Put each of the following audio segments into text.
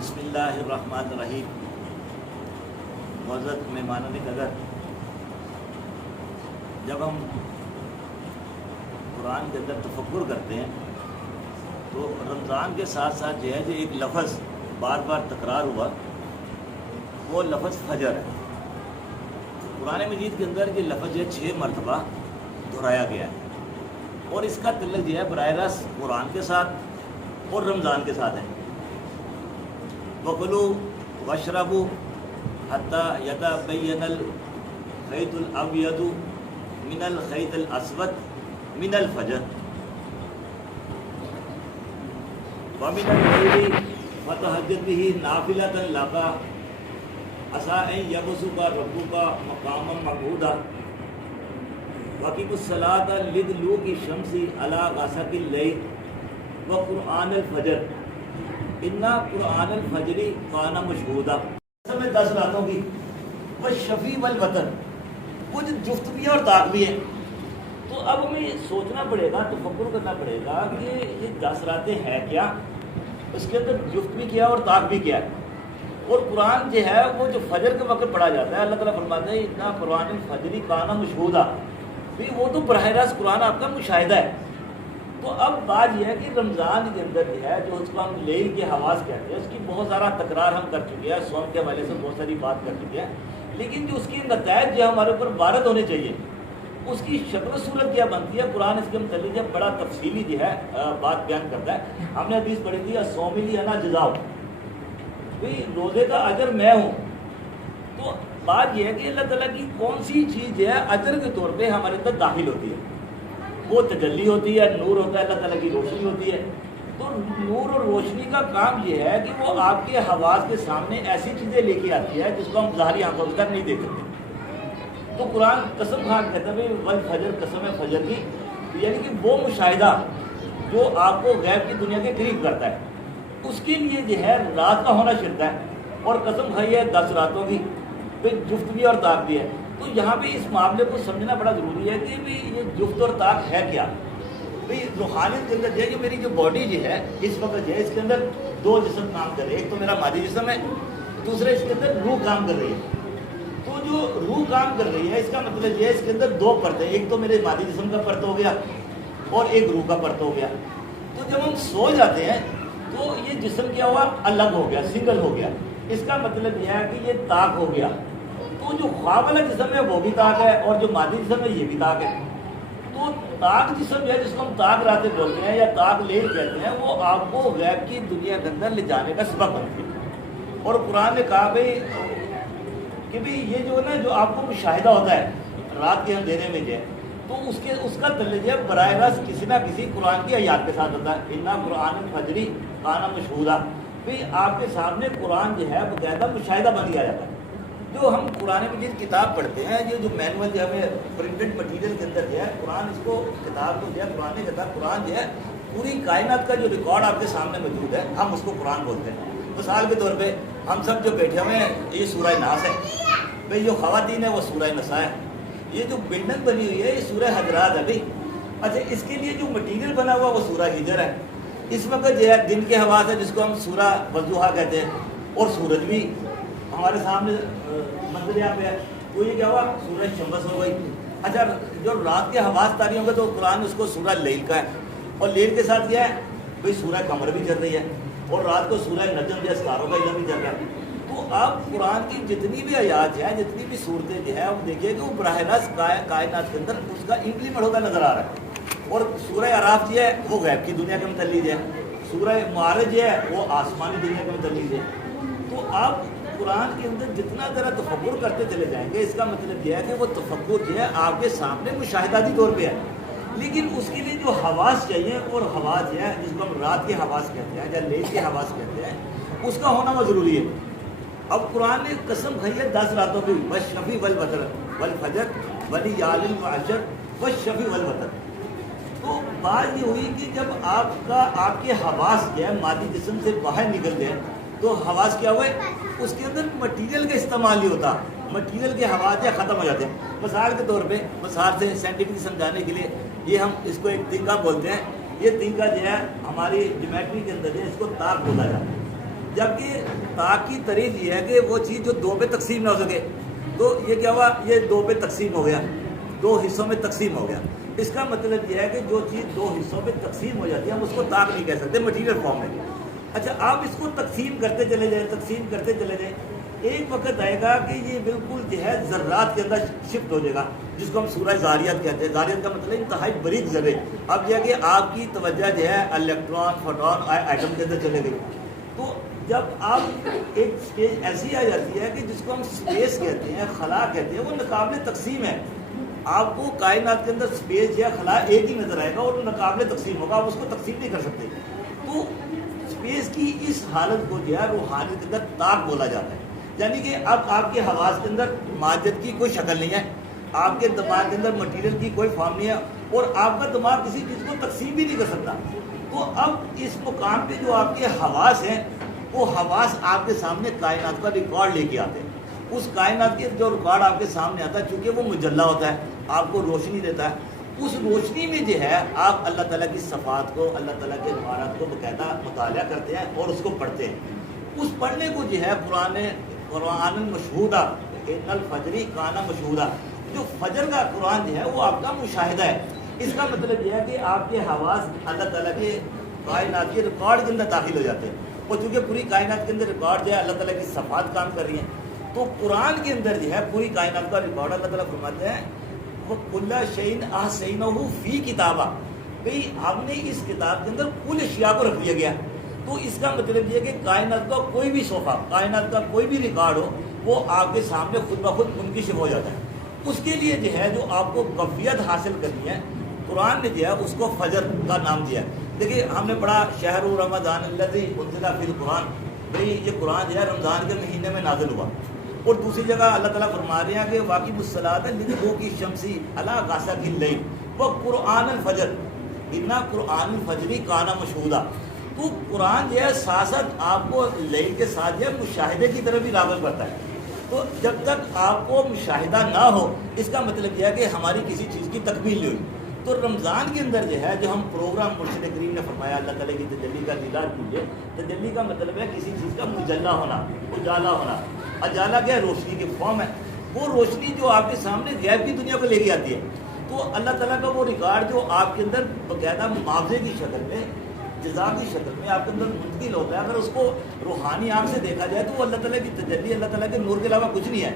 بسم اللہ الرحمن الرحیم۔ معزز مہمانان قدر، جب ہم قرآن کے اندر تفکر کرتے ہیں تو رمضان کے ساتھ ساتھ جو ہے جو ایک لفظ بار بار تکرار ہوا وہ لفظ فجر ہے۔ قرآن مجید کے اندر یہ لفظ جو ہے 6 مرتبہ دہرایا گیا ہے اور اس کا تعلق جو ہے براہ راست قرآن کے ساتھ اور رمضان کے ساتھ ہے۔ وَكُلُوا وَاشْرَبُوا حَتَّى يَتَبَيَّنَ الْخَيْطُ الْأَبْيَضُ مِنَ الْخَيْطِ الْأَسْوَدِ مِنَ الْفَجْرِ وَمِنَ اللَّيْلِ فَتَهَجَّدْ بِهِ نَافِلَةً لَكَ عَسَىٰ أَن يَبْعَثَكَ رَبُّكَ مَقَامًا مَحْمُودًا وَأَقِمِ الصَّلَاةَ لِدُلُوكِ الشَّمْسِ عَلَىٰ غَسَقِ اللَّيْلِ وَقُرْآنَ الْفَجْرِ اِنَّا قُرْآنَ الْفَجْرِ كَانَ مَشْهُودًا۔ میں 10 راتوں کی والشفیع والوتر، وہ جو جفت بھی ہے اور طاق بھی ہے۔ تو اب ہمیں سوچنا پڑے گا، تفکر کرنا پڑے گا کہ یہ 10 راتیں ہیں کیا، اس کے اندر جفت بھی کیا اور طاق بھی کیا ہے۔ اور قرآن جو ہے وہ جو فجر کے وقت پڑھا جاتا ہے، اللہ تعالیٰ فرماتا ہے اِنَّا قُرْآنَ الْفَجْرِ كَانَ مَشْهُودًا، وہ تو براہ راست قرآن آپ کا مشاہدہ ہے۔ تو اب بات یہ ہے کہ رمضان کے اندر جو ہے جو اس کو ہم لیل کے حواس کہتے ہیں، اس کی بہت سارا تکرار ہم کر چکے ہیں، صوم کے حوالے سے بہت ساری بات کر چکے ہیں، لیکن جو اس کے نتائج جو ہمارے اوپر وارد ہونے چاہیے اس کی شکل و صورت کیا بنتی ہے، قرآن اس کے متعلق جب بڑا تفصیلی جو ہے بات بیان کرتا ہے۔ ہم نے حدیث پڑھی تھی الصوم لی انا جزاؤ، بھئی روزے کا اجر میں ہوں۔ تو بات یہ ہے کہ اللہ تعالیٰ کی کون سی چیز جو ہے اجر کے طور پہ ہمارے اندر داخل ہوتی ہے، وہ تجلی ہوتی ہے، نور ہوتا ہے، اللہ تعالیٰ کی روشنی ہوتی ہے۔ تو نور اور روشنی کا کام یہ ہے کہ وہ آپ کے حواس کے سامنے ایسی چیزیں لے کے آتی ہے جس کو ہم ظاہری آنکھوں سے نہیں دیکھ سکتے۔ تو قرآن قسم کھا کے کہتا ہے والفجر، قسم ہے فجر کی، یعنی کہ وہ مشاہدہ جو آپ کو غیب کی دنیا کے قریب کرتا ہے، اس کے لیے جو ہے رات کا ہونا شرط ہے۔ اور قسم کھائی ہے 10 راتوں کی، پھر جفت بھی اور طاق بھی ہے۔ تو یہاں پہ اس معاملے کو سمجھنا بڑا ضروری ہے کہ بھی یہ جفت اور طاق ہے کیا۔ بھئی روحانیت کے اندر جو ہے جو میری جو باڈی جو ہے اس وقت جو ہے اس کے اندر 2 جسم کام کر رہے ہیں، ایک تو میرا مادی جسم ہے، دوسرے اس کے اندر روح کام کر رہی ہے۔ تو جو روح کام کر رہی ہے اس کا مطلب یہ ہے اس کے اندر 2 پرتیں، ایک تو میرے مادی جسم کا پرت ہو گیا اور ایک روح کا پرت ہو گیا۔ تو جب ہم سو جاتے ہیں تو یہ جسم کیا ہوا، الگ ہو گیا، سنگل ہو گیا۔ اس کا مطلب یہ ہے کہ یہ طاق ہو گیا۔ تو جو خواب والا جسم ہے وہ بھی طاق ہے اور جو مادی جسم ہے یہ بھی طاق ہے۔ تو طاق جسم جو ہے جس کو ہم طاق راتیں بولتے ہیں یا طاق لیل کہتے ہیں، وہ آپ کو غیب کی دنیا کے اندر لے جانے کا سبب بنتی ہے۔ اور قرآن نے کہا بھائی کہ یہ جو ہے نا جو آپ کو مشاہدہ ہوتا ہے رات کے اندھیرے میں جو ہے، تو اس کا تعلق ہے براہ راست کسی نہ کسی قرآن کی آیات کے ساتھ ہوتا ہے۔ اِنَّا قُرْآنَ الْفَجْرِ كَانَ مَشْهُودًا، پھر آپ کے سامنے قرآن جو ہے باقاعدہ مشاہدہ بن دیا جاتا ہے۔ جو ہم قرآن مجید کتاب پڑھتے ہیں، یہ جو مینول جو ہمیں پرنٹڈ مٹیریل کے اندر جو ہے قرآن، اس کو کتاب کو جو ہے قرآن کہتا ہے، قرآن جو ہے پوری کائنات کا جو ریکارڈ آپ کے سامنے موجود ہے، ہم اس کو قرآن بولتے ہیں۔ مثال کے طور پہ ہم سب جو بیٹھے ہوئے ہیں یہ سورہ ناس ہے، بھئی جو خواتین ہے وہ سورہ نساء ہے، یہ جو بلڈنگ بنی ہوئی ہے یہ سورہ حجرات ہے۔ بھئی اچھا، اس کے لیے جو مٹیریل بنا ہوا وہ سورہ ہجر ہے۔ اس وقت جو ہے دن کے حواس ہے جس کو ہم سورہ والضحیٰ کہتے ہیں، اور سورج بھی ہمارے سامنے منظر یہاں پہ ہے، وہ یہ کیا ہوا، سورج شمس ہو گئی۔ اچھا، جو رات کے حواس طاری ہوں گے تو قرآن اس کو سورہ لیل کا ہے، اور لیل کے ساتھ کیا ہے بھئی سورہ قمر بھی چل رہی ہے، اور رات کو سورہ نجم یا ستاروں کا علم بھی چل رہا ہے۔ تو آپ قرآن کی جتنی بھی آیات ہیں، جتنی بھی صورتیں جو ہے وہ دیکھیے کہ وہ براہ راست کائنات کے اندر اس کا امپلیمنٹ ہوتا نظر آ رہا ہے۔ اور سورہ اعراف جو ہے وہ غیب کی دنیا کے متعلق ہے، سورہ معارج جو ہے وہ آسمانی دنیا کے متعلق ہے۔ تو آپ قرآن کے اندر جتنا ذرا تفکر کرتے چلے جائیں گے، اس کا مطلب یہ ہے کہ وہ تفکر جو ہے آپ کے سامنے مشاہداتی طور پہ ہے، لیکن اس کے لیے جو حواس چاہیے، اور حواس جو ہے جس کو ہم رات کے حواس کہتے ہیں یا لیل کے حواس کہتے ہیں، اس کا ہونا وہ ضروری ہے۔ اب قرآن نے قسم کھائی ہے 10 راتوں کی، والشفیع والوتر والفجر ولیال عشر والشفیع والوتر۔ تو بات یہ ہوئی کہ جب آپ کے حواس جو ہے مادی جسم سے باہر نکلتے ہیں تو حواس کیا ہوئے، اس کے اندر مٹیریل کا استعمال نہیں ہوتا، مٹیریل کے حواس جو ختم ہو جاتے ہیں۔ مثال کے طور پہ، مثال سے سائنٹیفک سمجھانے کے لیے، یہ ہم اس کو ایک تنکا بولتے ہیں، یہ تنکا جو ہے ہماری جیومیٹری کے اندر جو ہے اس کو طاق بولا جاتا ہے۔ جبکہ تا کی تعریف یہ ہے کہ وہ چیز جو دو پہ تقسیم نہ ہو سکے، تو یہ کیا ہوا، یہ دو پہ تقسیم ہو گیا، دو حصوں میں تقسیم ہو گیا۔ اس کا مطلب یہ ہے کہ جو چیز دو حصوں میں تقسیم ہو جاتی ہے ہم اس کو طاق نہیں کہہ سکتے مٹیریل فارم میں۔ اچھا آپ اس کو تقسیم کرتے چلے جائیں، تقسیم کرتے چلے جائیں، ایک وقت آئے گا کہ یہ بالکل جو ہے ذرات کے اندر شفٹ ہو جائے گا، جس کو ہم سورہ ذاریات کہتے ہیں۔ ذاریات کا مطلب انتہائی باریک ذرے۔ اب یہ کہ آپ کی توجہ جو ہے الیکٹران، فوٹون، ایٹم کے اندر چلے گئی، تو جب آپ ایک سٹیج ایسی آ جاتی ہے کہ جس کو ہم سپیس کہتے ہیں، خلا کہتے ہیں، وہ ناقابل تقسیم ہے۔ آپ کو کائنات کے اندر سپیس یا خلا ایک ہی نظر آئے گا اور ناقابل تقسیم ہوگا، آپ اس کو تقسیم نہیں کر سکتے۔ تو سپیس کی اس حالت کو جو ہے روحانیت کے اندر طاق بولا جاتا ہے، یعنی کہ اب آپ کے حواس کے اندر مادت کی کوئی شکل نہیں ہے، آپ کے دماغ کے اندر مٹیریل کی کوئی فارم نہیں ہے، اور آپ کا دماغ کسی چیز کو تقسیم بھی نہیں کر سکتا۔ تو اب اس مقام پہ جو آپ کے حواس ہیں، وہ حواس آپ کے سامنے کائنات کا ریکارڈ لے کے آتے ہیں۔ اس کائنات کے جو ریکارڈ آپ کے سامنے آتا ہے، چونکہ وہ مجلہ ہوتا ہے، آپ کو روشنی دیتا ہے، اس روشنی میں جو ہے آپ اللہ تعالیٰ کی صفات کو، اللہ تعالیٰ کے نوارات کو باقاعدہ مطالعہ کرتے ہیں اور اس کو پڑھتے ہیں۔ اس پڑھنے کو جو ہے قرآن مشہودہ، ان الفجری کانا مشہودہ، جو فجر کا قرآن جو ہے وہ آپ کا مشاہدہ ہے۔ اس کا مطلب یہ ہے کہ آپ کے حواس اللہ تعالیٰ کے کائنات کے ریکارڈ کے اندر داخل ہو جاتے ہیں، اور چونکہ پوری کائنات کے اندر ریکارڈ جو ہے اللہ تعالیٰ کی صفات کام کر رہی ہیں، تو قرآن کے اندر جو ہے پوری کائنات کا ریکارڈ اللہ تعالیٰ فرماتے ہیں وَكُلَّ شَيْءٍ أَحْصَيْنَاهُ فِي كِتَابٍ، بھئی ہم نے اس کتاب کے اندر کل اشیاء کو رکھ دیا گیا۔ تو اس کا مطلب یہ ہے کہ کائنات کا کوئی بھی صفحہ، کائنات کا کوئی بھی ریکارڈ ہو، وہ آپ کے سامنے خود بخود منکشف ہو جاتا ہے۔ اس کے لیے جو ہے جو آپ کو کیفیت حاصل کرنی ہے، قرآن نے جو ہے اس کو فجر کا نام دیا ہے۔ دیکھیے ہم نے پڑھا شہر رمضان الذی انزل فیہ القرآن، بھئی یہ قرآن جو ہے رمضان کے مہینے میں نازل ہوا۔ اور دوسری جگہ اللہ تعالیٰ فرما رہے ہیں کہ واقعی الصلاۃ لدلوک الشمس علی غسق اللیل وقرآن الفجر ان قرآن الفجر کان مشہودا۔ تو قرآن جو ہے ساتھ ساتھ آپ کو لیل کے ساتھ جو ہے مشاہدے کی طرف بھی راغب کرتا ہے۔ تو جب تک آپ کو مشاہدہ نہ ہو، اس کا مطلب یہ ہے کہ ہماری کسی چیز کی تکمیل نہیں ہوئی۔ تو رمضان کے اندر جو ہے جو ہم پروگرام مرشد کریم نے فرمایا اللہ تعالیٰ کی تجلی کا دیدار کیجیے۔ تجلی کا مطلب ہے کسی چیز کا مجلہ ہونا، اجالا ہونا۔ اجالا کیا ہے؟ روشنی کی فارم ہے، وہ روشنی جو آپ کے سامنے غیب کی دنیا کو لے کے آتی ہے۔ تو اللہ تعالیٰ کا وہ ریکارڈ جو آپ کے اندر باقاعدہ معاوضے کی شکل میں، جزا کی شکل میں آپ کے اندر منتقل ہوتا ہے، اگر اس کو روحانی آنکھ سے دیکھا جائے تو وہ اللہ تعالیٰ کی تجلی، اللہ تعالیٰ کے نور کے علاوہ کچھ نہیں ہے،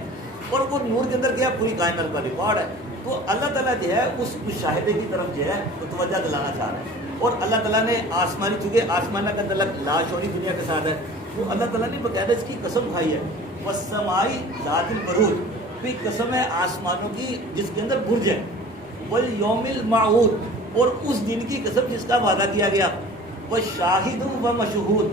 اور وہ نور کے اندر کیا پوری کائنات کا ریکارڈ ہے۔ تو اللہ تعالیٰ جو ہے اس مشاہدے کی طرف جو ہے توجہ دلانا چاہ رہے ہیں، اور اللہ تعالیٰ نے آسمانی، چونکہ آسمانہ کا تعلق لاشعوری دنیا کے ساتھ ہے، تو اللہ تعالیٰ نے باقاعدہ اس کی قسم کھائی ہے، والسماء ذات البروج، بھی قسم ہے آسمانوں کی جس کے اندر برج ہے، والیوم الموعود، اور اس دن کی قسم جس کا وعدہ کیا گیا، وشاہد و مشہود،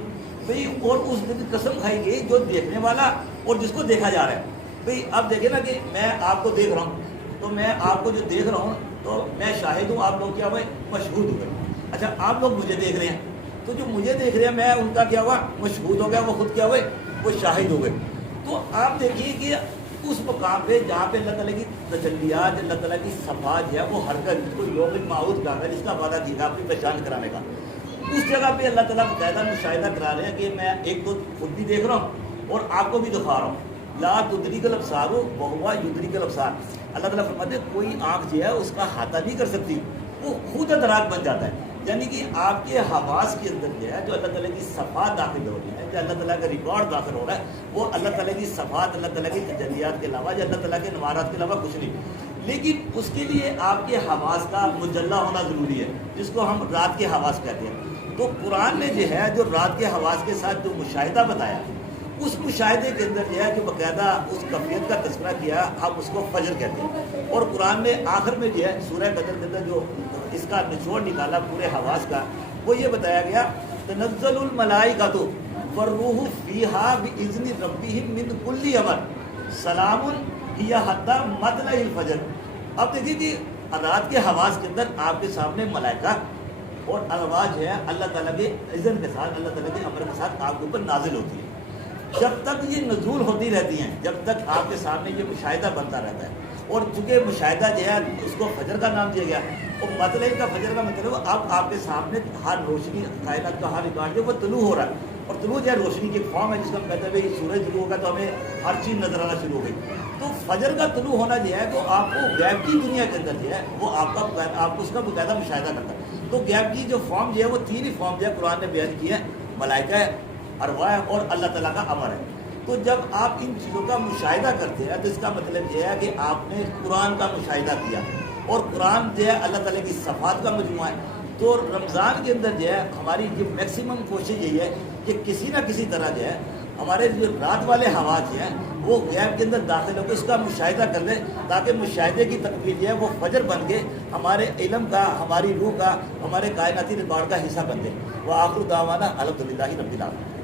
بھئی اور اس دن کی قسم کھائی گئی جو دیکھنے والا اور جس کو دیکھا جا رہا ہے۔ بھئی اب دیکھیں نا کہ میں آپ کو دیکھ رہا ہوں، تو میں آپ کو جو دیکھ رہا ہوں تو میں شاہد ہوں، آپ لوگ کیا ہوئے؟ مشہود ہو گئے۔ اچھا آپ لوگ مجھے دیکھ رہے ہیں، تو جو مجھے دیکھ رہے ہیں میں ان کا کیا ہوا؟ مشہود ہو گیا، وہ خود کیا ہوئے؟ وہ شاہد ہو گئے۔ تو آپ دیکھیے کہ اس مقام پہ جہاں پہ اللہ تعالیٰ کی تجلیات، اللہ تعالیٰ کی صفات جو ہے وہ حرکت، جس کو یوم الموعود کہا ہے، جس کا وعدہ کیا اپنی پہچان کرانے کا، اس جگہ پہ اللہ تعالیٰ باقاعدہ مشاہدہ کرا رہے ہیں کہ میں ایک تو خود بھی دیکھ رہا ہوں اور آپ کو بھی دکھا رہا ہوں۔ لا تدریک الابصار وہو یدریک الابصار، اللہ تعالیٰ فرماتے ہیں کوئی آنکھ جو ہے اس کا احاطہ نہیں کر سکتی، وہ خود ادراک بن جاتا ہے۔ یعنی کہ آپ کے حواس کے اندر جو ہے جو اللہ تعالیٰ کی صفات داخل ہو رہی ہے، جو اللہ تعالیٰ کا ریکارڈ داخل ہو رہا ہے، وہ اللہ تعالیٰ کی صفات، اللہ تعالیٰ کی تجلیات کے علاوہ یا اللہ تعالیٰ کے نوارات کے علاوہ کچھ نہیں۔ لیکن اس کے لیے آپ کے حواس کا مجلہ ہونا ضروری ہے، جس کو ہم رات کے حواس کہتے ہیں۔ تو قرآن نے جو ہے جو رات کے حواس کے ساتھ جو مشاہدہ بتایا، اس مشاہدے کے اندر جو ہے جو باقاعدہ اس کیفیت کا تذکرہ کیا، ہم اس کو فجر کہتے ہیں۔ اور قرآن نے آخر میں جو ہے سورہ قدر کے اندر جو اس کا نچوڑ نکالا پورے حواس کا، وہ یہ بتایا گیا تنزل الملائکۃ والروح فیہا بإذن ربہم من کل امر سلام ہی حتی مطلع الفجر۔ اب دیکھیے کہ رات کے حواس کے اندر آپ کے سامنے ملائکہ اور ارواح جو ہے اللہ تعالیٰ کے اذن کے ساتھ، اللہ تعالیٰ کے امر کے ساتھ آپ کے اوپر نازل ہوتی ہے۔ جب تک یہ نزول ہوتی رہتی ہیں، جب تک آپ کے سامنے یہ مشاہدہ بنتا رہتا ہے، اور چونکہ مشاہدہ جو ہے اس کو فجر کا نام دیا گیا، اور مطلع کا فجر کا مطلب اب آپ کے سامنے ہر روشنی، کائنات کا ہر ریکارڈ جو وہ طلوع ہو رہا ہے، اور طلوع جو ہے روشنی کی ایک فارم ہے جس کا ہم کہتے ہیں بھائی سورج طلوع ہوگا تو ہمیں ہر چیز نظر آنا شروع ہو گئی. تو فجر کا طلوع ہونا جو ہے وہ آپ کو غیب کی دنیا کے اندر جو ہے وہ آپ کو اس کا باقاعدہ مشاہدہ کرتا ہے. تو غیب کی جو فارم جو ہے وہ تین ہی فارم جو ہے قرآن نے بیان کی ہے، ملائکہ ہے، ارواح ہے اور اللہ تعالیٰ کا امر ہے. تو جب آپ ان چیزوں کا مشاہدہ کرتے ہیں تو اس کا مطلب یہ ہے کہ آپ نے قرآن کا مشاہدہ کیا، اور قرآن جو ہے اللہ تعالیٰ کی صفات کا مجموعہ ہے. تو رمضان کے اندر جو ہے ہماری جو میکسیمم کوشش یہی ہے کہ کسی نہ کسی طرح جو ہے ہمارے جو رات والے حوالات جو ہیں وہ غیب کے اندر داخل ہو کے اس کا مشاہدہ کر لیں، تاکہ مشاہدے کی تکمیل جو ہے وہ فجر بن کے ہمارے علم کا، ہماری روح کا، ہمارے کائناتی ریکارڈ کا حصہ بن جائے. وآخر دعوانا الحمدللہ رب العالمین.